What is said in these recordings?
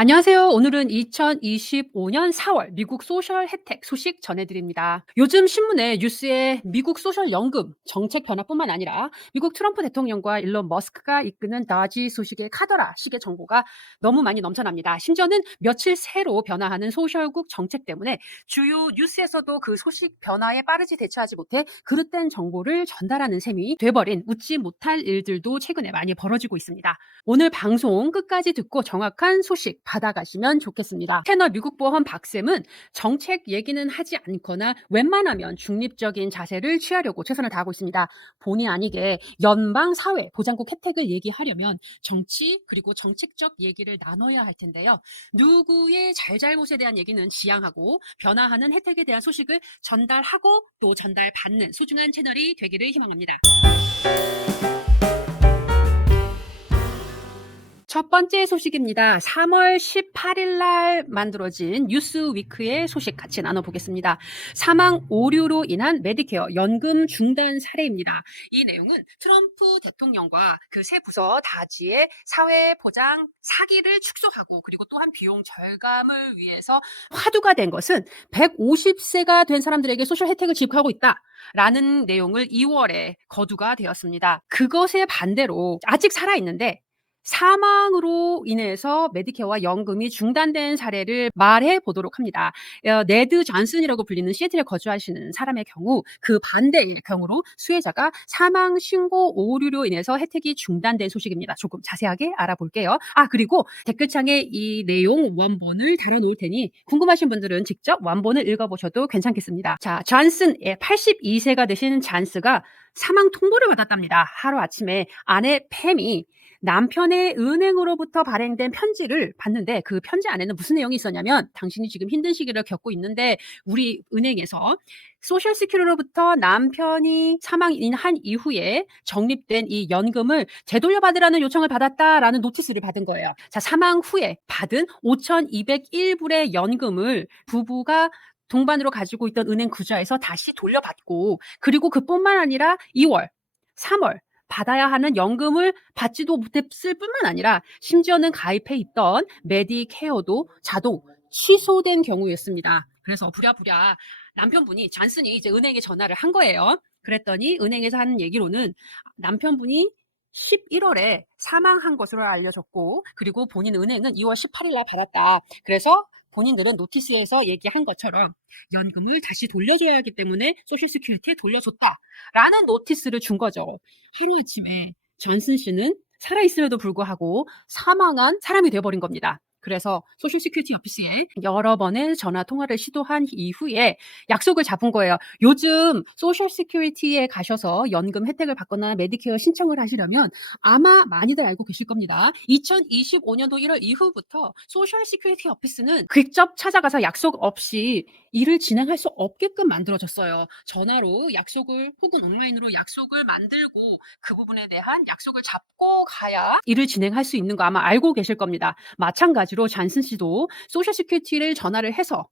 안녕하세요. 오늘은 2025년 4월 미국 소셜 혜택 소식 전해드립니다. 요즘 신문에 뉴스에 미국 소셜 연금 정책 변화뿐만 아니라 미국 트럼프 대통령과 일론 머스크가 이끄는 다지 소식의 카더라 식의 정보가 너무 많이 넘쳐납니다. 심지어는 며칠 새로 변화하는 소셜국 정책 때문에 주요 뉴스에서도 그 소식 변화에 빠르게 대처하지 못해 그릇된 정보를 전달하는 셈이 돼버린 웃지 못할 일들도 최근에 많이 벌어지고 있습니다. 오늘 방송 끝까지 듣고 정확한 소식 받아가시면 좋겠습니다. 채널 미국보험 박쌤은 정책 얘기는 하지 않거나 웬만하면 중립적인 자세를 취하려고 최선을 다하고 있습니다. 본의 아니게 연방 사회 보장국 혜택을 얘기하려면 정치 그리고 정책적 얘기를 나눠야 할 텐데요. 누구의 잘잘못에 대한 얘기는 지양하고 변화하는 혜택에 대한 소식을 전달하고 또 전달받는 소중한 채널이 되기를 희망합니다. 첫 번째 소식입니다. 3월 18일 날 만들어진 뉴스위크의 소식 같이 나눠보겠습니다. 사망 오류로 인한 메디케어 연금 중단 사례입니다. 이 내용은 트럼프 대통령과 그 새 부서 다지의 사회보장 사기를 축소하고 그리고 또한 비용 절감을 위해서 화두가 된 것은 150세가 된 사람들에게 소셜 혜택을 지급하고 있다. 라는 내용을 2월에 거두가 되었습니다. 그것에 반대로 아직 살아있는데 사망으로 인해서 메디케어와 연금이 중단된 사례를 말해 보도록 합니다. 네드 존슨이라고 불리는 시애틀에 거주하시는 사람의 경우 그 반대의 경우로 수혜자가 사망 신고 오류로 인해서 혜택이 중단된 소식입니다. 조금 자세하게 알아볼게요. 그리고 댓글창에 이 내용 원본을 달아놓을 테니 궁금하신 분들은 직접 원본을 읽어보셔도 괜찮겠습니다. 자, 존슨 82세가 되신 존스가 사망 통보를 받았답니다. 하루아침에 아내 팸이 남편의 은행으로부터 발행된 편지를 봤는데 그 편지 안에는 무슨 내용이 있었냐면 당신이 지금 힘든 시기를 겪고 있는데 우리 은행에서 소셜 시큐리티로부터 남편이 사망한 이후에 적립된 이 연금을 되돌려받으라는 요청을 받았다라는 노티스를 받은 거예요. 자, 사망 후에 받은 5,201불의 연금을 부부가 동반으로 가지고 있던 은행 구좌에서 다시 돌려받고 그리고 그뿐만 아니라 2월, 3월 받아야 하는 연금을 받지도 못했을 뿐만 아니라 심지어는 가입해 있던 메디케어도 자동 취소된 경우였습니다. 그래서 부랴부랴 남편분이 존슨이 이제 은행에 전화를 한 거예요. 그랬더니 은행에서 하는 얘기로는 남편분이 11월에 사망한 것으로 알려졌고 그리고 본인 은행은 2월 18일 날 받았다. 그래서 본인들은 노티스에서 얘기한 것처럼 연금을 다시 돌려줘야 하기 때문에 소셜 시큐리티에 돌려줬다라는 노티스를 준 거죠. 하루아침에 존슨 씨는 살아있음에도 불구하고 사망한 사람이 되어버린 겁니다. 그래서 소셜 시큐리티 오피스에 여러 번의 전화 통화를 시도한 이후에 약속을 잡은 거예요. 요즘 소셜 시큐리티에 가셔서 연금 혜택을 받거나 메디케어 신청을 하시려면 아마 많이들 알고 계실 겁니다. 2025년도 1월 이후부터 소셜 시큐리티 오피스는 직접 찾아가서 약속 없이 일을 진행할 수 없게끔 만들어졌어요. 전화로 약속을 혹은 온라인으로 약속을 만들고 그 부분에 대한 약속을 잡고 가야 일을 진행할 수 있는 거 아마 알고 계실 겁니다. 마찬가지로 존슨 씨도 소셜 시큐리티를 전화를 해서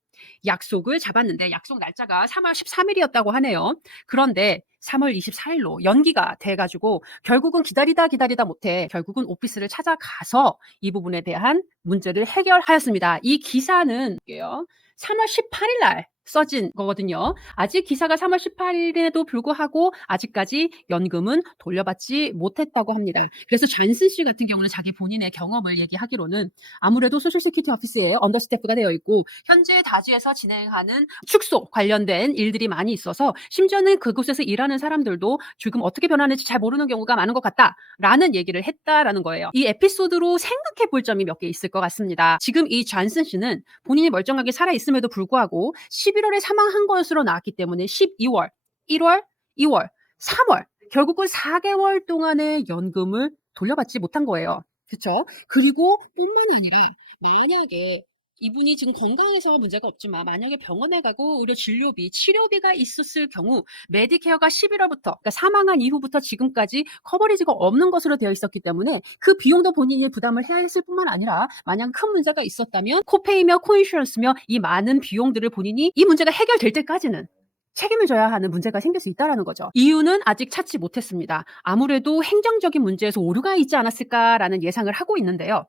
약속을 잡았는데 약속 날짜가 3월 13일이었다고 하네요. 그런데 3월 24일로 연기가 돼가지고 결국은 기다리다 못해 결국은 오피스를 찾아가서 이 부분에 대한 문제를 해결하였습니다. 이 기사는 3월 18일 날 써진 거거든요. 아직 기사가 3월 18일에도 불구하고 아직까지 연금은 돌려받지 못했다고 합니다. 그래서 존슨 씨 같은 경우는 자기 본인의 경험을 얘기하기로는 아무래도 소셜 시큐리티 오피스에 언더스태프가 되어 있고 현재 다주에서 진행하는 축소 관련된 일들이 많이 있어서 심지어는 그곳에서 일하는 사람들도 지금 어떻게 변하는지 잘 모르는 경우가 많은 것 같다라는 얘기를 했다라는 거예요. 이 에피소드로 생각해 볼 점이 몇 개 있을 것 같습니다. 지금 이 존슨 씨는 본인이 멀쩡하게 살아있음에도 불구하고 11월에 사망한 것으로 나왔기 때문에 12월, 1월, 2월, 3월 결국은 4개월 동안의 연금을 돌려받지 못한 거예요. 그렇죠? 그리고 뿐만 아니라 만약에 이분이 지금 건강에서 문제가 없지만 만약에 병원에 가고 의료 진료비, 치료비가 있었을 경우 메디케어가 11월부터 그러니까 사망한 이후부터 지금까지 커버리지가 없는 것으로 되어 있었기 때문에 그 비용도 본인이 부담을 해야 했을 뿐만 아니라 만약 큰 문제가 있었다면 코페이며 코인슈런스며 이 많은 비용들을 본인이 이 문제가 해결될 때까지는 책임을 져야 하는 문제가 생길 수 있다는 거죠. 이유는 아직 찾지 못했습니다. 아무래도 행정적인 문제에서 오류가 있지 않았을까라는 예상을 하고 있는데요.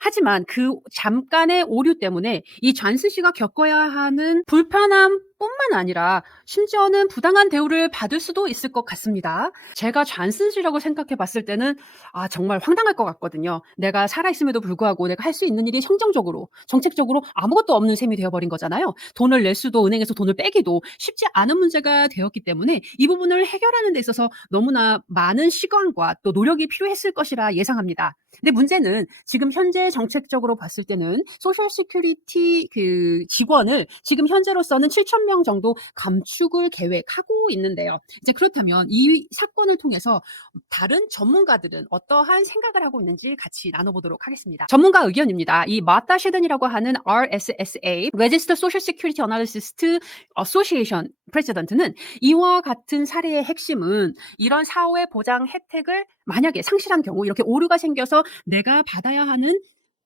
하지만 그 잠깐의 오류 때문에 이 존슨 씨가 겪어야 하는 불편함뿐만 아니라 심지어는 부당한 대우를 받을 수도 있을 것 같습니다. 제가 존슨 씨라고 생각해 봤을 때는 정말 황당할 것 같거든요. 내가 살아있음에도 불구하고 내가 할 수 있는 일이 행정적으로, 정책적으로 아무것도 없는 셈이 되어버린 거잖아요. 돈을 낼 수도 은행에서 돈을 빼기도 쉽지 않은 문제가 되었기 때문에 이 부분을 해결하는 데 있어서 너무나 많은 시간과 또 노력이 필요했을 것이라 예상합니다. 근데 문제는 지금 현재 정책적으로 봤을 때는 소셜 시큐리티 그 직원을 지금 현재로서는 7,000명 정도 감축을 계획하고 있는데요. 이제 그렇다면 이 사건을 통해서 다른 전문가들은 어떠한 생각을 하고 있는지 같이 나눠보도록 하겠습니다. 전문가 의견입니다. 이 마타 셰든이라고 하는 RSSA (Registered Social Security Analyst Association) 프레지던트는 이와 같은 사례의 핵심은 이런 사회 보장 혜택을 만약에 상실한 경우 이렇게 오류가 생겨서 내가 받아야 하는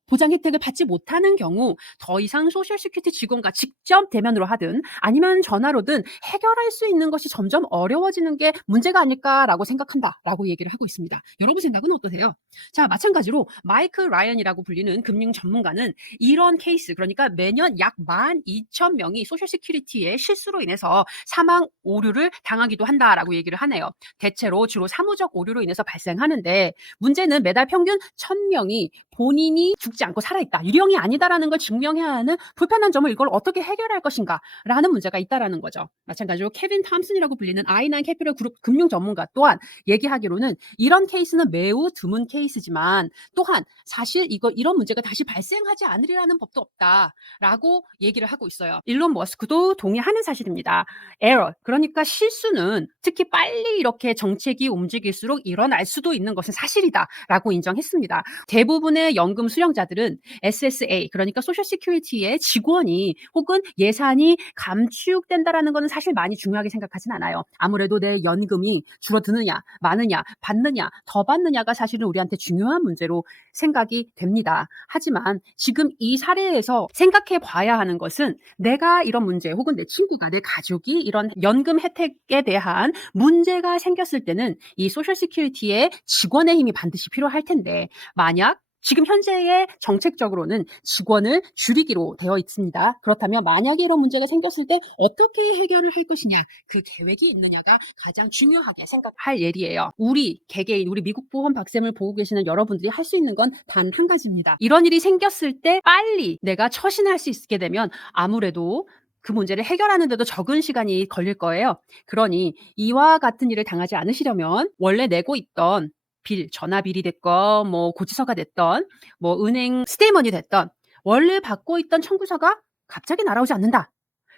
보장 혜택을 받지 못하는 경우 더 이상 소셜 시큐리티 직원과 직접 대면으로 하든 아니면 전화로든 해결할 수 있는 것이 점점 어려워지는 게 문제가 아닐까라고 생각한다라고 얘기를 하고 있습니다. 여러분 생각은 어떠세요? 자, 마찬가지로 마이크 라이언이라고 불리는 금융 전문가는 이런 케이스, 그러니까 매년 약 12,000명이 소셜 시큐리티의 실수로 인해서 사망 오류를 당하기도 한다라고 얘기를 하네요. 대체로 주로 사무적 오류로 인해서 발생하는데 문제는 매달 평균 1,000명이 본인이 죽지 않고 살아있다, 유령이 아니다라는 걸 증명해야 하는 불편한 점을 이걸 어떻게 해결할 것인가라는 문제가 있다라는 거죠. 마찬가지로 케빈 탐슨이라고 불리는 I9 캐피털 그룹 금융 전문가 또한 얘기하기로는 이런 케이스는 매우 드문 케이스지만 또한 사실 이런 문제가 다시 발생하지 않으리라는 법도 없다라고 얘기를 하고 있어요. 일론 머스크도 동의하는 사실입니다. 에러, 그러니까 실수는 특히 빨리 이렇게 정책이 움직일수록 일어날 수도 있는 것은 사실이다라고 인정했습니다. 대부분의 연금 수령자들은 SSA, 그러니까 소셜 시큐리티의 직원이 혹은 예산이 감축된다라는 것은 사실 많이 중요하게 생각하진 않아요. 아무래도 내 연금이 줄어드느냐, 많으냐, 받느냐, 더 받느냐가 사실은 우리한테 중요한 문제로 생각이 됩니다. 하지만 지금 이 사례에서 생각해 봐야 하는 것은 내가 이런 문제 혹은 내 친구가, 내 가족이 이런 연금 혜택에 대한 문제가 생겼을 때는 이 소셜 시큐리티의 직원의 힘이 반드시 필요할 텐데 만약 지금 현재의 정책적으로는 직원을 줄이기로 되어 있습니다. 그렇다면 만약에 이런 문제가 생겼을 때 어떻게 해결을 할 것이냐, 그 계획이 있느냐가 가장 중요하게 생각할 일이에요. 우리 개개인, 우리 미국 보험 박쌤을 보고 계시는 여러분들이 할 수 있는 건 단 한 가지입니다. 이런 일이 생겼을 때 빨리 내가 처신할 수 있게 되면 아무래도 그 문제를 해결하는 데도 적은 시간이 걸릴 거예요. 그러니 이와 같은 일을 당하지 않으시려면 원래 내고 있던 빌, 전화빌이 됐건 뭐 고지서가 됐던 뭐 은행 스테이먼이 됐던 원래 받고 있던 청구서가 갑자기 날아오지 않는다.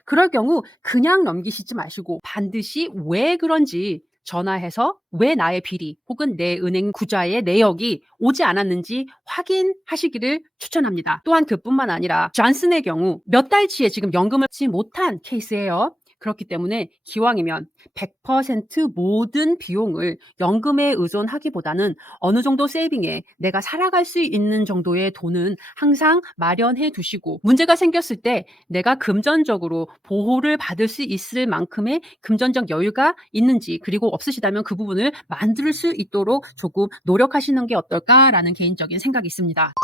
그럴 경우 그냥 넘기시지 마시고 반드시 왜 그런지 전화해서 왜 나의 비리 혹은 내 은행 구좌의 내역이 오지 않았는지 확인하시기를 추천합니다. 또한 그뿐만 아니라 존슨의 경우 몇 달치의 지금 연금을 받지 못한 케이스예요. 그렇기 때문에 기왕이면 100% 모든 비용을 연금에 의존하기보다는 어느 정도 세이빙에 내가 살아갈 수 있는 정도의 돈은 항상 마련해 두시고 문제가 생겼을 때 내가 금전적으로 보호를 받을 수 있을 만큼의 금전적 여유가 있는지, 그리고 없으시다면 그 부분을 만들 수 있도록 조금 노력하시는 게 어떨까라는 개인적인 생각이 있습니다.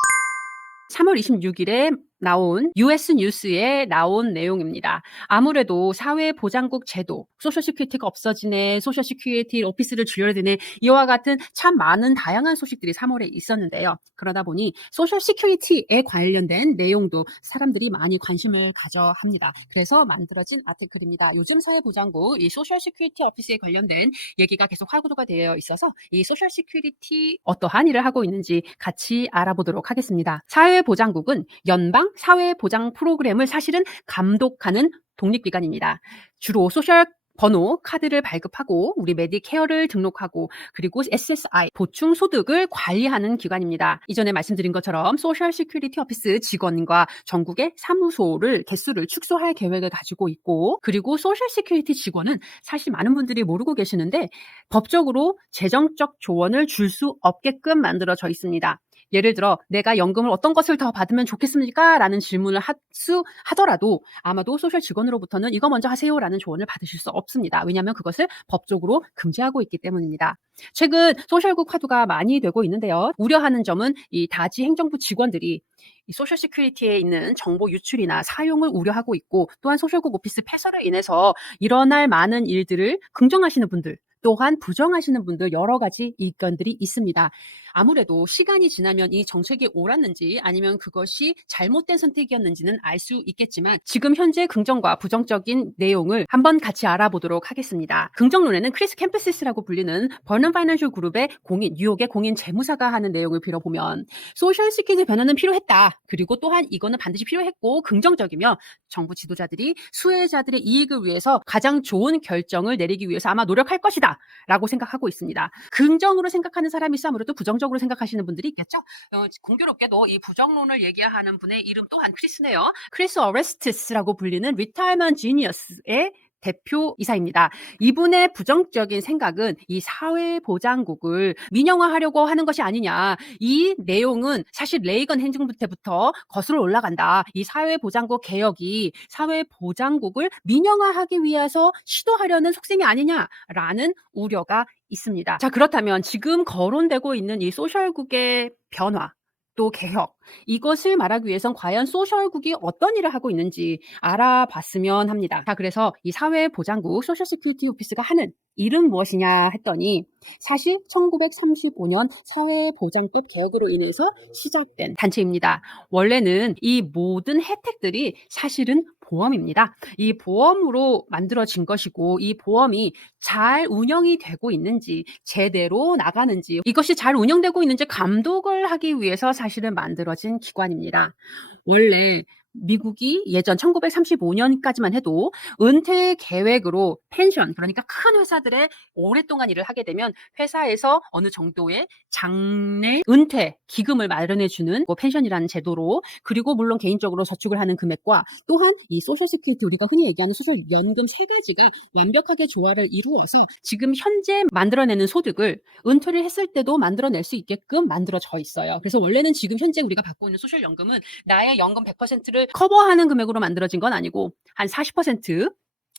3월 26일에 나온 US 뉴스에 나온 내용입니다. 아무래도 사회보장국 제도, 소셜 시큐리티가 없어지네, 소셜 시큐리티 오피스를 줄여드네, 이와 같은 참 많은 다양한 소식들이 3월에 있었는데요. 그러다 보니 소셜 시큐리티에 관련된 내용도 사람들이 많이 관심을 가져 합니다. 그래서 만들어진 아티클입니다. 요즘 사회보장국 이 소셜 시큐리티 오피스에 관련된 얘기가 계속 화두가 되어 있어서 이 소셜 시큐리티 어떠한 일을 하고 있는지 같이 알아보도록 하겠습니다. 사회보장국은 연방 사회보장 프로그램을 사실은 감독하는 독립기관입니다. 주로 소셜 번호, 카드를 발급하고 우리 메디케어를 등록하고 그리고 SSI, 보충소득을 관리하는 기관입니다. 이전에 말씀드린 것처럼 소셜 시큐리티 오피스 직원과 전국의 사무소를 개수를 축소할 계획을 가지고 있고, 그리고 소셜 시큐리티 직원은 사실 많은 분들이 모르고 계시는데 법적으로 재정적 조언을 줄 수 없게끔 만들어져 있습니다. 예를 들어 "내가 연금을 어떤 것을 더 받으면 좋겠습니까?" 라는 질문을 하더라도 아마도 소셜 직원으로부터는 "이거 먼저 하세요."라는 조언을 받으실 수 없습니다. 왜냐하면 그것을 법적으로 금지하고 있기 때문입니다. 최근 소셜국 화두가 많이 되고 있는데요. 우려하는 점은 이 다지 행정부 직원들이 이 소셜 시큐리티에 있는 정보 유출이나 사용을 우려하고 있고, 또한 소셜국 오피스 폐쇄로 인해서 일어날 많은 일들을 긍정하시는 분들, 또한 부정하시는 분들, 여러 가지 의견들이 있습니다. 아무래도 시간이 지나면 이 정책이 옳았는지 아니면 그것이 잘못된 선택이었는지는 알 수 있겠지만, 지금 현재 긍정과 부정적인 내용을 한번 같이 알아보도록 하겠습니다. 긍정론에는 크리스 캠퍼시스라고 불리는 버넌 파이낸셜 그룹의 뉴욕의 공인 재무사가 하는 내용을 빌어보면, 소셜 시큐리티 변화는 필요했다. 그리고 또한 이거는 반드시 필요했고 긍정적이며 정부 지도자들이 수혜자들의 이익을 위해서 가장 좋은 결정을 내리기 위해서 아마 노력할 것이다 라고 생각하고 있습니다. 긍정으로 생각하는 사람이 있어 아무래도 부정적으로 생각하시는 분들이 있겠죠. 공교롭게도 이 부정론을 얘기하는 분의 이름 또한 크리스네요. 크리스 어레스티스라고 불리는 리타이먼트 지니어스의 대표이사입니다. 이분의 부정적인 생각은 이 사회보장국을 민영화하려고 하는 것이 아니냐. 이 내용은 사실 레이건 행정부 때부터 거슬러 올라간다. 이 사회보장국 개혁이 사회보장국을 민영화하기 위해서 시도하려는 속셈이 아니냐라는 우려가 있습니다. 자, 그렇다면 지금 거론되고 있는 이 소셜국의 변화, 또 개혁, 이것을 말하기 위해선 과연 소셜국이 어떤 일을 하고 있는지 알아봤으면 합니다. 자, 그래서 이 사회보장국 소셜 시큐리티 오피스가 하는 일은 무엇이냐 했더니, 사실 1935년 사회보장법 개혁으로 인해서 시작된 단체입니다. 원래는 이 모든 혜택들이 사실은 보험입니다. 이 보험으로 만들어진 것이고, 이 보험이 잘 운영이 되고 있는지, 제대로 나가는지, 이것이 잘 운영되고 있는지 감독을 하기 위해서 사실은 만들어진 기관입니다. 원래 미국이 예전 1935년까지만 해도 은퇴 계획으로 펜션, 그러니까 큰 회사들에 오랫동안 일을 하게 되면 회사에서 어느 정도의 장래 은퇴 기금을 마련해 주는 펜션이라는 제도로, 그리고 물론 개인적으로 저축을 하는 금액과 또한 이 소셜 시큐리티, 우리가 흔히 얘기하는 소셜 연금, 세 가지가 완벽하게 조화를 이루어서 지금 현재 만들어내는 소득을 은퇴를 했을 때도 만들어낼 수 있게끔 만들어져 있어요. 그래서 원래는 지금 현재 우리가 받고 있는 소셜 연금은 나의 연금 100%를 커버하는 금액으로 만들어진 건 아니고 한 40%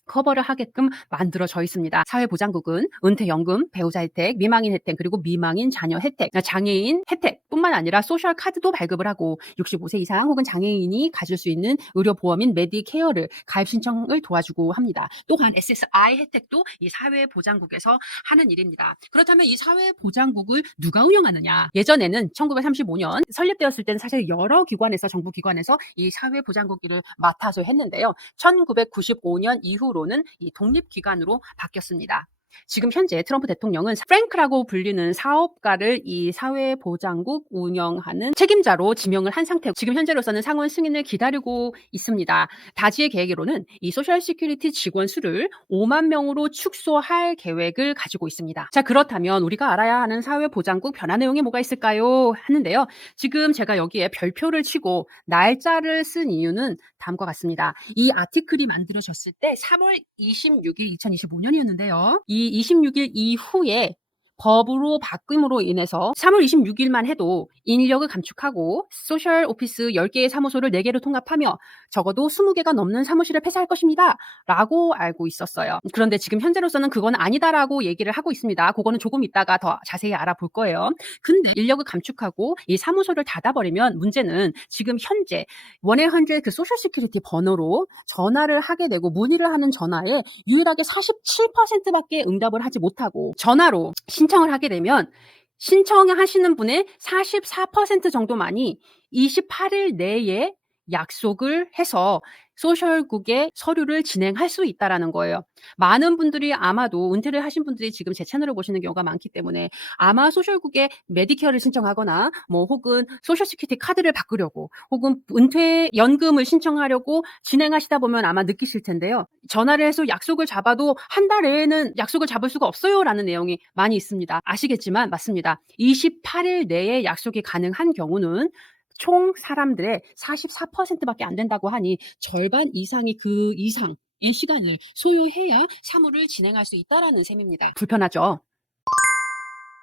커버를 하게끔 만들어져 있습니다. 사회보장국은 은퇴연금, 배우자 혜택, 미망인 혜택, 그리고 미망인 자녀 혜택, 장애인 혜택뿐만 아니라 소셜 카드도 발급을 하고 65세 이상 혹은 장애인이 가질 수 있는 의료보험인 메디케어를 가입 신청을 도와주고 합니다. 또한 SSI 혜택도 이 사회보장국에서 하는 일입니다. 그렇다면 이 사회보장국을 누가 운영하느냐? 예전에는 1935년 설립되었을 때는 사실 여러 기관에서, 정부 기관에서 이 사회보장국 일을 맡아서 했는데요. 1995년 이후로는 이 독립기관으로 바뀌었습니다. 지금 현재 트럼프 대통령은 프랭크라고 불리는 사업가를 이 사회보장국 운영하는 책임자로 지명을 한 상태고, 지금 현재로서는 상원 승인을 기다리고 있습니다. 다지의 계획으로는 이 소셜 시큐리티 직원 수를 5만 명으로 축소할 계획을 가지고 있습니다. 자, 그렇다면 우리가 알아야 하는 사회보장국 변화 내용이 뭐가 있을까요? 하는데요. 지금 제가 여기에 별표를 치고 날짜를 쓴 이유는 다음과 같습니다. 이 아티클이 만들어졌을 때 3월 26일 2025년이었는데요. 이 26일 이후에 법으로 바뀜으로 인해서 3월 26일만 해도 인력을 감축하고 소셜 오피스 10개의 사무소를 4개로 통합하며 적어도 20개가 넘는 사무실을 폐쇄할 것입니다 라고 알고 있었어요. 그런데 지금 현재로서는 그건 아니다라고 얘기를 하고 있습니다. 그거는 조금 이따가 더 자세히 알아볼 거예요. 근데 인력을 감축하고 이 사무소를 닫아버리면 문제는 지금 현재 100 그 소셜 시큐리티 번호로 전화를 하게 되고 문의를 하는 전화에 유일하게 47%밖에 응답을 하지 못하고, 전화로 신청을 하게 되면 신청하시는 분의 44% 정도만이 28일 내에 약속을 해서 소셜국에 서류를 진행할 수 있다라는 거예요. 많은 분들이, 아마도 은퇴를 하신 분들이 지금 제 채널을 보시는 경우가 많기 때문에 아마 소셜국에 메디케어를 신청하거나 혹은 소셜 시큐리티 카드를 바꾸려고 혹은 은퇴 연금을 신청하려고 진행하시다 보면 아마 느끼실 텐데요. 전화를 해서 약속을 잡아도 한 달 내에는 약속을 잡을 수가 없어요라는 내용이 많이 있습니다. 아시겠지만 맞습니다. 28일 내에 약속이 가능한 경우는 총 사람들의 44%밖에 안 된다고 하니 절반 이상이 그 이상의 시간을 소요해야 사무를 진행할 수 있다라는 셈입니다. 불편하죠?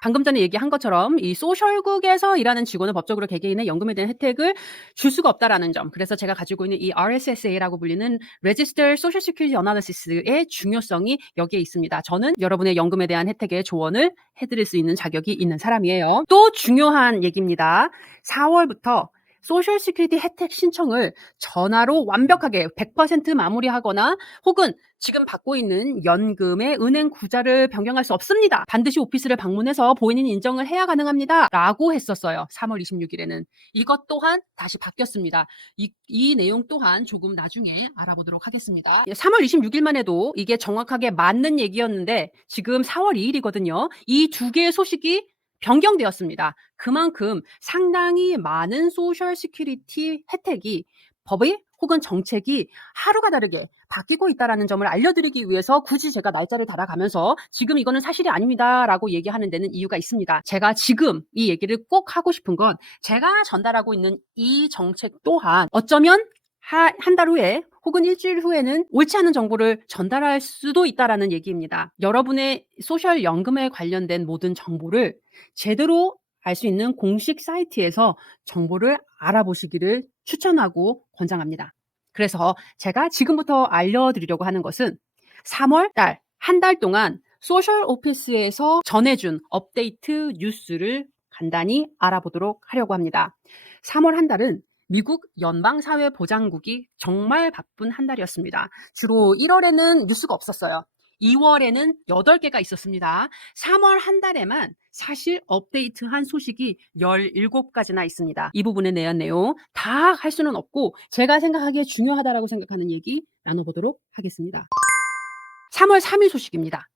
방금 전에 얘기한 것처럼 이 소셜국에서 일하는 직원은 법적으로 개개인의 연금에 대한 혜택을 줄 수가 없다라는 점. 그래서 제가 가지고 있는 이 RSSA라고 불리는 Registered Social Security Analysis의 중요성이 여기에 있습니다. 저는 여러분의 연금에 대한 혜택에 조언을 해드릴 수 있는 자격이 있는 사람이에요. 또 중요한 얘기입니다. 4월부터 소셜 시큐리티 혜택 신청을 전화로 완벽하게 100% 마무리하거나 혹은 지금 받고 있는 연금의 은행 구자를 변경할 수 없습니다. 반드시 오피스를 방문해서 본인 인정을 해야 가능합니다. 라고 했었어요. 3월 26일에는. 이것 또한 다시 바뀌었습니다. 이 내용 또한 조금 나중에 알아보도록 하겠습니다. 3월 26일만 해도 이게 정확하게 맞는 얘기였는데 지금 4월 2일이거든요. 이 두 개의 소식이 변경되었습니다. 그만큼 상당히 많은 소셜 시큐리티 혜택이 법이 혹은 정책이 하루가 다르게 바뀌고 있다는 점을 알려드리기 위해서 굳이 제가 날짜를 달아가면서 지금 이거는 사실이 아닙니다 라고 얘기하는 데는 이유가 있습니다. 제가 지금 이 얘기를 꼭 하고 싶은 건 제가 전달하고 있는 이 정책 또한 어쩌면 한 달 후에 혹은 일주일 후에는 옳지 않은 정보를 전달할 수도 있다라는 얘기입니다. 여러분의 소셜 연금에 관련된 모든 정보를 제대로 알 수 있는 공식 사이트에서 정보를 알아보시기를 추천하고 권장합니다. 그래서 제가 지금부터 알려드리려고 하는 것은 3월 달, 한 달 동안 소셜 오피스에서 전해준 업데이트 뉴스를 간단히 알아보도록 하려고 합니다. 3월 한 달은 미국 연방사회보장국이 정말 바쁜 한 달이었습니다. 주로 1월에는 뉴스가 없었어요. 2월에는 8개가 있었습니다. 3월 한 달에만 사실 업데이트한 소식이 17가지나 있습니다. 이 부분에 대한 내용 다 할 수는 없고 제가 생각하기에 중요하다고 생각하는 얘기 나눠보도록 하겠습니다. 3월 3일 소식입니다.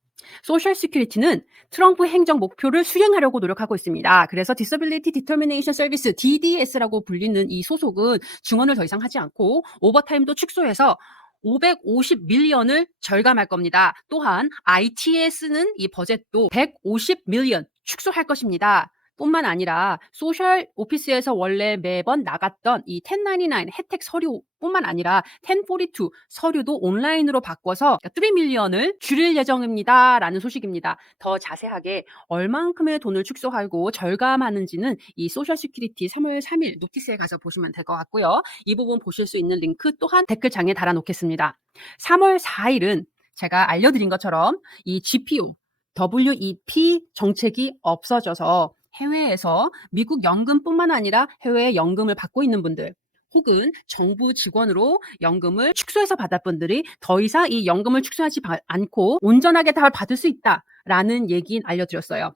소셜 시큐리티는 트럼프 행정 목표를 수행하려고 노력하고 있습니다. 그래서 Disability Determination Service, DDS라고 불리는 이 소속은 증언을 더 이상 하지 않고 오버타임도 축소해서 550밀리언을 절감할 겁니다. 또한 ITS는 이 버젯도 150밀리언 축소할 것입니다. 뿐만 아니라 소셜 오피스에서 원래 매번 나갔던 이 1099 혜택 서류뿐만 아니라 1042 서류도 온라인으로 바꿔서 3밀리언을 줄일 예정입니다. 라는 소식입니다. 더 자세하게 얼만큼의 돈을 축소하고 절감하는지는 이 소셜 시큐리티 3월 3일 노티스에 가서 보시면 될 것 같고요. 이 부분 보실 수 있는 링크 또한 댓글창에 달아놓겠습니다. 3월 4일은 제가 알려드린 것처럼 이 GPO, WEP 정책이 없어져서 해외에서 미국 연금뿐만 아니라 해외에 연금을 받고 있는 분들 혹은 정부 직원으로 연금을 축소해서 받을 분들이 더 이상 이 연금을 축소하지 않고 온전하게 다 받을 수 있다라는 얘기 알려드렸어요.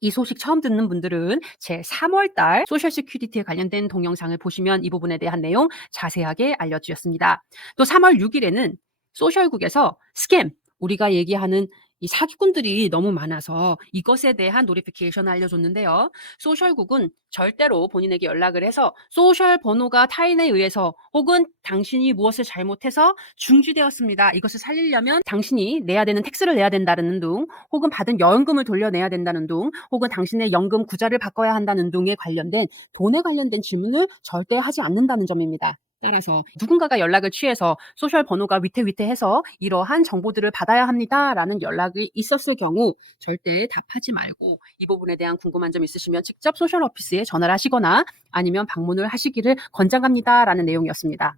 이 소식 처음 듣는 분들은 제 3월달 소셜 시큐리티에 관련된 동영상을 보시면 이 부분에 대한 내용 자세하게 알려드렸습니다. 또 3월 6일에는 소셜국에서 스캠, 우리가 얘기하는 이 사기꾼들이 너무 많아서 이것에 대한 노티피케이션을 알려줬는데요. 소셜국은 절대로 본인에게 연락을 해서 소셜 번호가 타인에 의해서 혹은 당신이 무엇을 잘못해서 중지되었습니다. 이것을 살리려면 당신이 내야 되는 텍스를 내야 된다는 등 혹은 받은 연금을 돌려내야 된다는 등 혹은 당신의 연금 구자를 바꿔야 한다는 등에 관련된 돈에 관련된 질문을 절대 하지 않는다는 점입니다. 따라서 누군가가 연락을 취해서 소셜 번호가 위태위태해서 이러한 정보들을 받아야 합니다라는 연락이 있었을 경우 절대 답하지 말고 이 부분에 대한 궁금한 점 있으시면 직접 소셜 오피스에 전화를 하시거나 아니면 방문을 하시기를 권장합니다라는 내용이었습니다.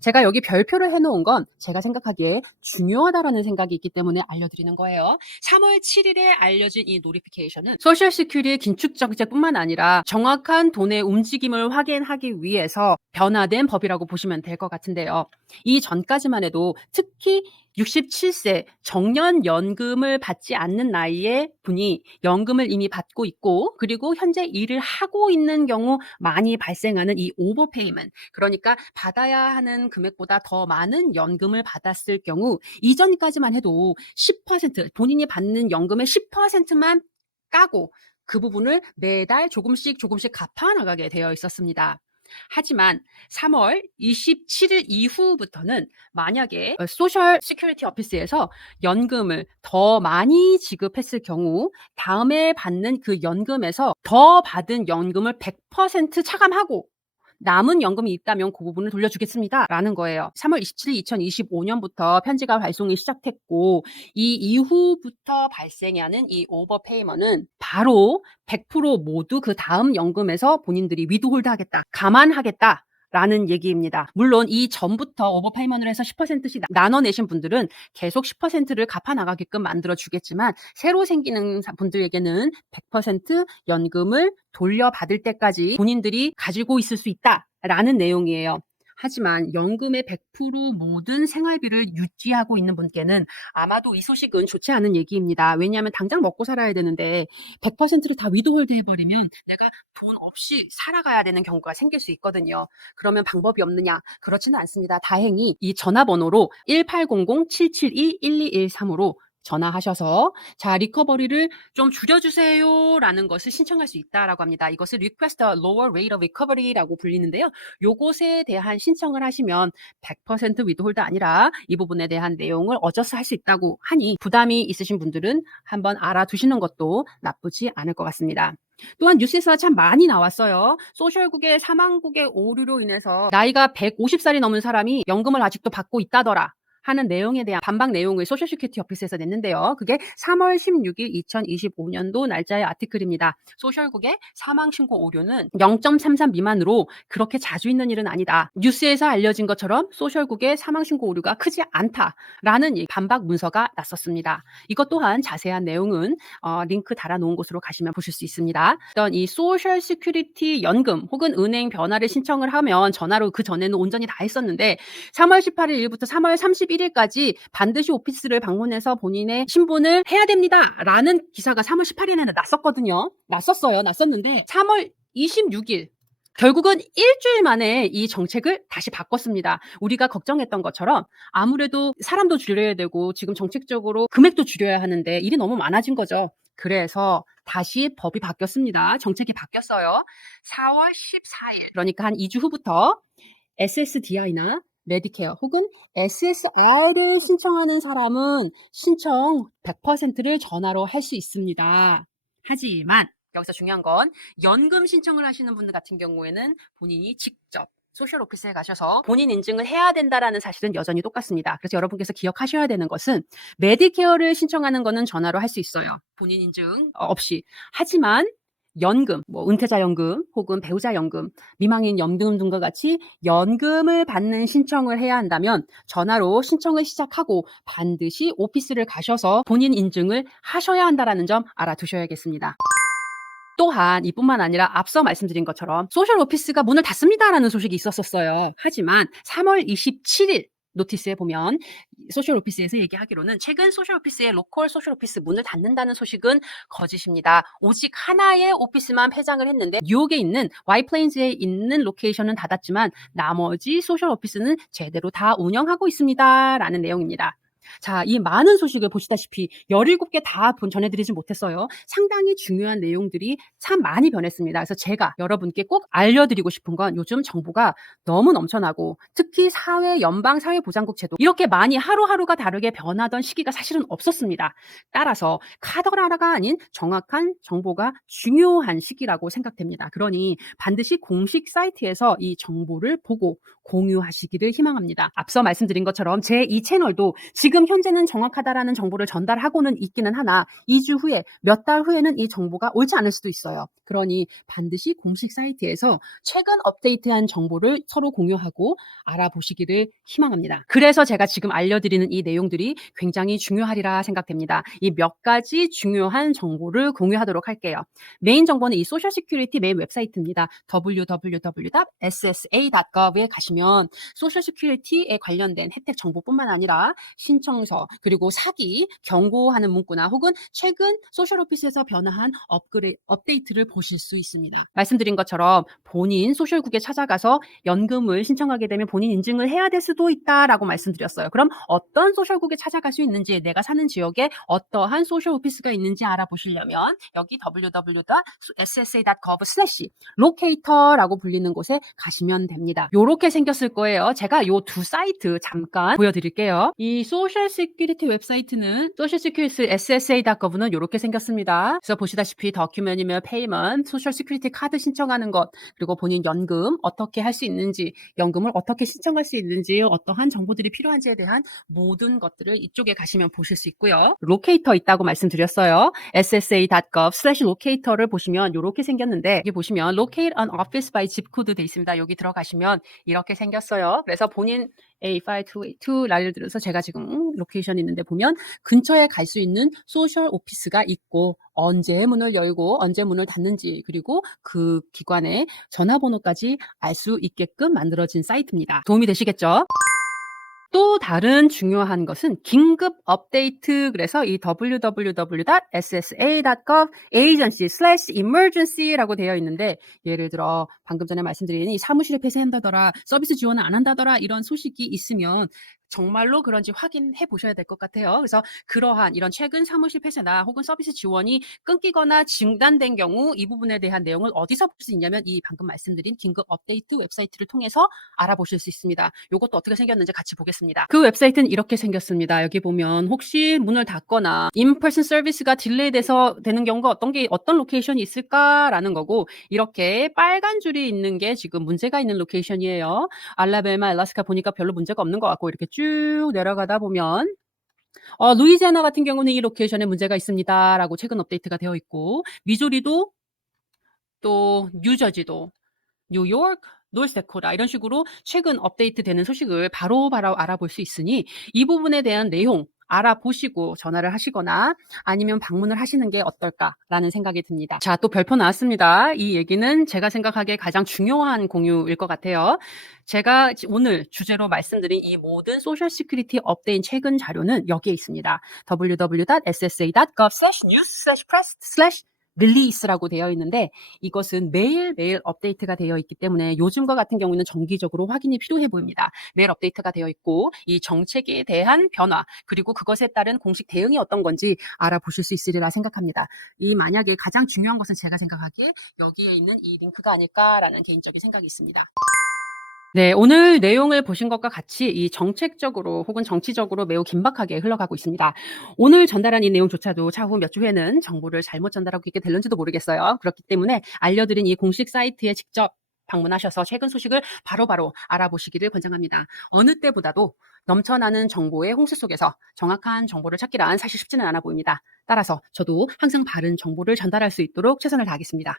제가 여기 별표를 해놓은 건 제가 생각하기에 중요하다라는 생각이 있기 때문에 알려드리는 거예요. 3월 7일에 알려진 이 노티피케이션은 소셜 시큐리티 긴축 정책뿐만 아니라 정확한 돈의 움직임을 확인하기 위해서 변화된 법이라고 보시면 될 것 같은데요. 이 전까지만 해도 특히 67세 정년 연금을 받지 않는 나이의 분이 연금을 이미 받고 있고 그리고 현재 일을 하고 있는 경우 많이 발생하는 이 오버페이먼트, 그러니까 받아야 하는 금액보다 더 많은 연금을 받았을 경우 이전까지만 해도 10% 본인이 받는 연금의 10%만 까고 그 부분을 매달 조금씩 갚아 나가게 되어 있었습니다. 하지만 3월 27일 이후부터는 만약에 소셜 시큐리티 오피스에서 연금을 더 많이 지급했을 경우 다음에 받는 그 연금에서 더 받은 연금을 100% 차감하고 남은 연금이 있다면 그 부분을 돌려주겠습니다라는 거예요. 3월 27일 2025년부터 편지가 발송이 시작했고 이 이후부터 발생하는 이 오버페이먼은 바로 100% 모두 그 다음 연금에서 본인들이 위드홀드하겠다, 감안하겠다. 라는 얘기입니다. 물론 이 전부터 오버페이먼을 해서 10%씩 나눠내신 분들은 계속 10%를 갚아 나가게끔 만들어 주겠지만 새로 생기는 분들에게는 100% 연금을 돌려받을 때까지 본인들이 가지고 있을 수 있다라는 내용이에요. 하지만 연금의 100% 모든 생활비를 유지하고 있는 분께는 아마도 이 소식은 좋지 않은 얘기입니다. 왜냐하면 당장 먹고 살아야 되는데 100%를 다 위드홀드 해버리면 내가 돈 없이 살아가야 되는 경우가 생길 수 있거든요. 그러면 방법이 없느냐? 그렇지는 않습니다. 다행히 이 전화번호로 1800-772-1213으로 전화하셔서 자 리커버리를 좀 줄여주세요라는 것을 신청할 수 있다라고 합니다. 이것을 Request a Lower Rate of Recovery라고 불리는데요. 요것에 대한 신청을 하시면 100% 위드홀드 아니라 이 부분에 대한 내용을 어저스 할 수 있다고 하니 부담이 있으신 분들은 한번 알아두시는 것도 나쁘지 않을 것 같습니다. 또한 뉴스에서 참 많이 나왔어요. 소셜국의 사망국의 오류로 인해서 나이가 150살이 넘은 사람이 연금을 아직도 받고 있다더라. 하는 내용에 대한 반박 내용을 소셜시큐리티 오피스에서 냈는데요. 그게 3월 16일 2025년도 날짜의 아티클입니다. 소셜국의 사망신고 오류는 0.33 미만으로 그렇게 자주 있는 일은 아니다. 뉴스에서 알려진 것처럼 소셜국의 사망신고 오류가 크지 않다라는 반박 문서가 났었습니다. 이것 또한 자세한 내용은 링크 달아놓은 곳으로 가시면 보실 수 있습니다. 어떤 이 소셜시큐리티 연금 혹은 은행 변화를 신청을 하면 전화로 그 전에는 온전히 다 했었는데 3월 18일 일부터 3월 31일까지 반드시 오피스를 방문해서 본인의 신분을 해야 됩니다라는 기사가 3월 18일에는 났었는데 3월 26일 결국은 일주일 만에 이 정책을 다시 바꿨습니다. 우리가 걱정했던 것처럼 아무래도 사람도 줄여야 되고 지금 정책적으로 금액도 줄여야 하는데 일이 너무 많아진 거죠. 그래서 다시 법이 바뀌었습니다. 정책이 바뀌었어요. 4월 14일 그러니까 한 2주 후부터 SSDI나 메디케어 혹은 SSR을 신청하는 사람은 신청 100%를 전화로 할 수 있습니다. 하지만 여기서 중요한 건 연금 신청을 하시는 분들 같은 경우에는 본인이 직접 소셜 오피스에 가셔서 본인 인증을 해야 된다라는 사실은 여전히 똑같습니다. 그래서 여러분께서 기억하셔야 되는 것은 메디케어를 신청하는 거는 전화로 할 수 있어요. 본인 인증 없이. 하지만 연금, 은퇴자 연금 혹은 배우자 연금, 미망인 연금 등과 같이 연금을 받는 신청을 해야 한다면 전화로 신청을 시작하고 반드시 오피스를 가셔서 본인 인증을 하셔야 한다는 점 알아두셔야겠습니다. 또한 이뿐만 아니라 앞서 말씀드린 것처럼 소셜 오피스가 문을 닫습니다라는 소식이 있었어요. 하지만 3월 27일 노티스에 보면 소셜 오피스에서 얘기하기로는 최근 소셜 오피스의 로컬 소셜 오피스 문을 닫는다는 소식은 거짓입니다. 오직 하나의 오피스만 폐장을 했는데 뉴욕에 있는 와이플레인즈에 있는 로케이션은 닫았지만 나머지 소셜 오피스는 제대로 다 운영하고 있습니다라는 내용입니다. 자, 이 많은 소식을 보시다시피 17개 다 전해드리지 못했어요. 상당히 중요한 내용들이 참 많이 변했습니다. 그래서 제가 여러분께 꼭 알려드리고 싶은 건 요즘 정보가 너무 넘쳐나고 특히 연방사회보장국 제도 이렇게 많이 하루하루가 다르게 변하던 시기가 사실은 없었습니다. 따라서 카더라가 아닌 정확한 정보가 중요한 시기라고 생각됩니다. 그러니 반드시 공식 사이트에서 이 정보를 보고 공유하시기를 희망합니다. 앞서 말씀드린 것처럼 제 이 채널도 지금 현재는 정확하다라는 정보를 전달하고는 있기는 하나 2주 후에 몇 달 후에는 이 정보가 옳지 않을 수도 있어요. 그러니 반드시 공식 사이트에서 최근 업데이트한 정보를 서로 공유하고 알아보시기를 희망합니다. 그래서 제가 지금 알려드리는 이 내용들이 굉장히 중요하리라 생각됩니다. 이 몇 가지 중요한 정보를 공유하도록 할게요. 메인 정보는 이 소셜 시큐리티 메인 웹사이트입니다. www.ssa.gov에 가시면 소셜 시큐리티에 관련된 혜택 정보뿐만 아니라 신청서 그리고 사기 경고하는 문구나 혹은 최근 소셜 오피스에서 변화한 업데이트를 보실 수 있습니다. 말씀드린 것처럼 본인 소셜국에 찾아가서 연금을 신청하게 되면 본인 인증을 해야 될 수도 있다라고 말씀드렸어요. 그럼 어떤 소셜국에 찾아갈 수 있는지 내가 사는 지역에 어떠한 소셜 오피스가 있는지 알아보시려면 여기 www.ssa.gov/locator라고 불리는 곳에 가시면 됩니다. 이렇게 생긴 생겼을 거예요. 제가 요 두 사이트 잠깐 보여드릴게요. 이 소셜 시큐리티 웹사이트는 소셜 시큐리티 ssa.gov는 요렇게 생겼습니다. 그래서 보시다시피 더큐멘이며 페이먼트, 소셜 시큐리티 카드 신청하는 것, 그리고 본인 연금 어떻게 할 수 있는지, 연금을 어떻게 신청할 수 있는지, 어떠한 정보들이 필요한지에 대한 모든 것들을 이쪽에 가시면 보실 수 있고요. 로케이터 있다고 말씀드렸어요. ssa.gov/locator를 보시면 요렇게 생겼는데, 여기 보시면 locate an office by zip code 돼 있습니다. 여기 들어가시면 이렇게 생겼어요. 그래서 본인 A5282 예를 들어서 제가 지금 로케이션이 있는데 보면 근처에 갈 수 있는 소셜 오피스가 있고 언제 문을 열고 언제 문을 닫는지, 그리고 그 기관의 전화번호까지 알 수 있게끔 만들어진 사이트입니다. 도움이 되시겠죠? 또 다른 중요한 것은 긴급 업데이트. 그래서 이 www.ssa.gov agency/emergency라고 되어 있는데, 예를 들어 방금 전에 말씀드린 이 사무실을 폐쇄한다더라, 서비스 지원을 안 한다더라, 이런 소식이 있으면 정말로 그런지 확인해 보셔야 될 것 같아요. 그래서 그러한 이런 최근 사무실 폐쇄나 혹은 서비스 지원이 끊기거나 중단된 경우 이 부분에 대한 내용을 어디서 볼 수 있냐면 이 방금 말씀드린 긴급 업데이트 웹사이트를 통해서 알아보실 수 있습니다. 이것도 어떻게 생겼는지 같이 보겠습니다. 그 웹사이트는 이렇게 생겼습니다. 여기 보면 혹시 문을 닫거나 인퍼슨 서비스가 딜레이 돼서 되는 경우가 어떤 로케이션이 있을까라는 거고, 이렇게 빨간 줄이 있는 게 지금 문제가 있는 로케이션이에요. 알라바마, 알래스카 보니까 별로 문제가 없는 것 같고, 이렇게 쭉 내려가다 보면 루이지애나 같은 경우는 이 로케이션에 문제가 있습니다라고 최근 업데이트가 되어 있고, 미조리도 또 뉴저지도 뉴욕, 노스데코다 이런 식으로 최근 업데이트되는 소식을 바로바로 알아볼 수 있으니 이 부분에 대한 내용 알아보시고 전화를 하시거나 아니면 방문을 하시는 게 어떨까라는 생각이 듭니다. 자, 또 별표 나왔습니다. 이 얘기는 제가 생각하기에 가장 중요한 공유일 것 같아요. 제가 오늘 주제로 말씀드린 이 모든 소셜 시큐리티 업데이트 최근 자료는 여기에 있습니다. www.ssa.gov/news/press/ 릴리스라고 되어 있는데, 이것은 매일매일 업데이트가 되어 있기 때문에 요즘과 같은 경우는 정기적으로 확인이 필요해 보입니다. 매일 업데이트가 되어 있고 이 정책에 대한 변화, 그리고 그것에 따른 공식 대응이 어떤 건지 알아보실 수 있으리라 생각합니다. 이 만약에 가장 중요한 것은 제가 생각하기에 여기에 있는 이 링크가 아닐까라는 개인적인 생각이 있습니다. 네, 오늘 내용을 보신 것과 같이 이 정책적으로 혹은 정치적으로 매우 긴박하게 흘러가고 있습니다. 오늘 전달한 이 내용조차도 차후 몇 주 후에는 정보를 잘못 전달하고 있게 될는지도 모르겠어요. 그렇기 때문에 알려드린 이 공식 사이트에 직접 방문하셔서 최근 소식을 바로바로 알아보시기를 권장합니다. 어느 때보다도 넘쳐나는 정보의 홍수 속에서 정확한 정보를 찾기란 사실 쉽지는 않아 보입니다. 따라서 저도 항상 바른 정보를 전달할 수 있도록 최선을 다하겠습니다.